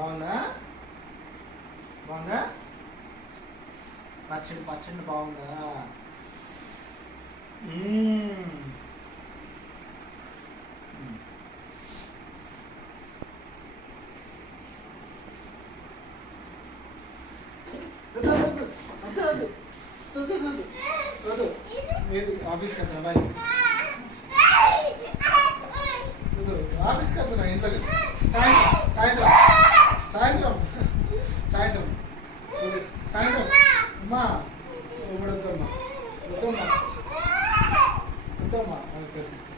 బాగుందా? బాగుందా? పచ్చడి పచ్చడి బాగుందా? ఆఫీస్కి వెళ్తున్నా బాయ్. ఆఫీస్కి వెళ్తున్నా ఇంట్లోకి. సాయంత్రం సాయంత్రం సాయంత్రం సాయంత్రం అమ్మా ఇప్పుడు వద్దమ్మా వద్దమ్మా వద్దమ్మా తీసుకో.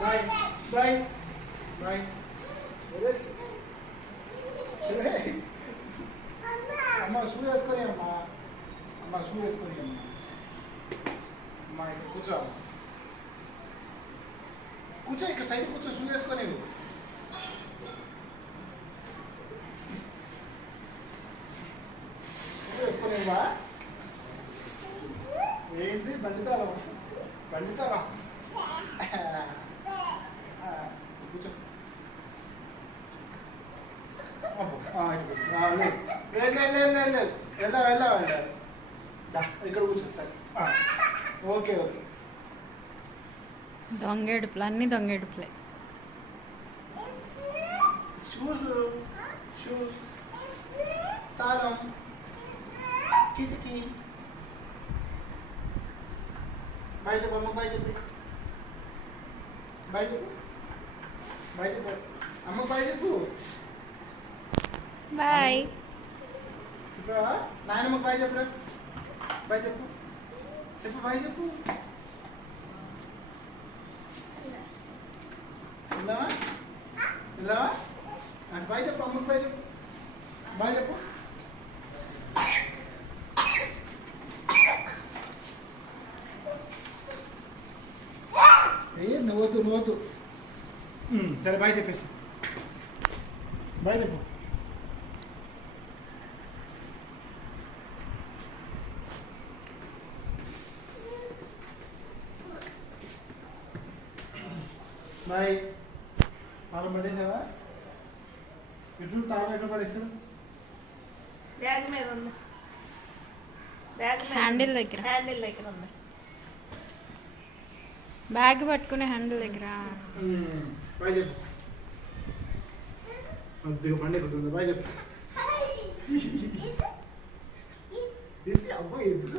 Bye bye bye. అమ్మ షూ వేసుకొని అమ్మా. అమ్మ షూ వేసుకొని అమ్మా. అమ్మా ఇక్కడ కూర్చో. కూర్చో ఇక్కడ సైడ్ కూర్చో. షూ వేసుకొని వేసుకునేవా? ఏంటి బండితారం? బండితారం కూర్చో. వెళ్ళా ఇక్కడ కూర్చో సార్. Okay okay. దొంగేడుపులు అన్ని దొంగేడుపులే. షూస్ షూస్ తాళం కిటికీ. బాయ్ చెప్పు అమ్మ. బాయ్ చెప్పు. బాయ్ చెప్పు. బాయ్ చెప్పు అమ్మ. బాయ్ చెప్పు. బాయ్ చెప్పా నాయనమ్మ. బాయ్ చెప్పు. బాయ్ చెప్పు. చెప్పు బాయ్ చెప్పు. వెళ్దామా? వెళ్దామా? అంటే బాయ్ చెప్పు అమ్మకి. బాయ్ చెప్పు. బాయ్ చెప్పు. నువ్వద్దు నువ్వద్దు. సరే బాయ్ చెప్పేసి. బాయ్ చెప్పు. బాయ్. తాళం పడేసావా? ఇటు తాళం ఎక్కడ పడేసావు? బ్యాగ్ మీద ఉంది. బ్యాగ్ హ్యాండిల్ దగ్గర. హ్యాండిల్ దగ్గర ఉంది. బ్యాగ్ పట్టుకునే హ్యాండిల్ దగ్గర. బాయ్ చెప్పు. కొద్దిగా బండి ఎక్కుతుంది. బాయ్ చెప్పు. అబ్బాయి ఎందుకు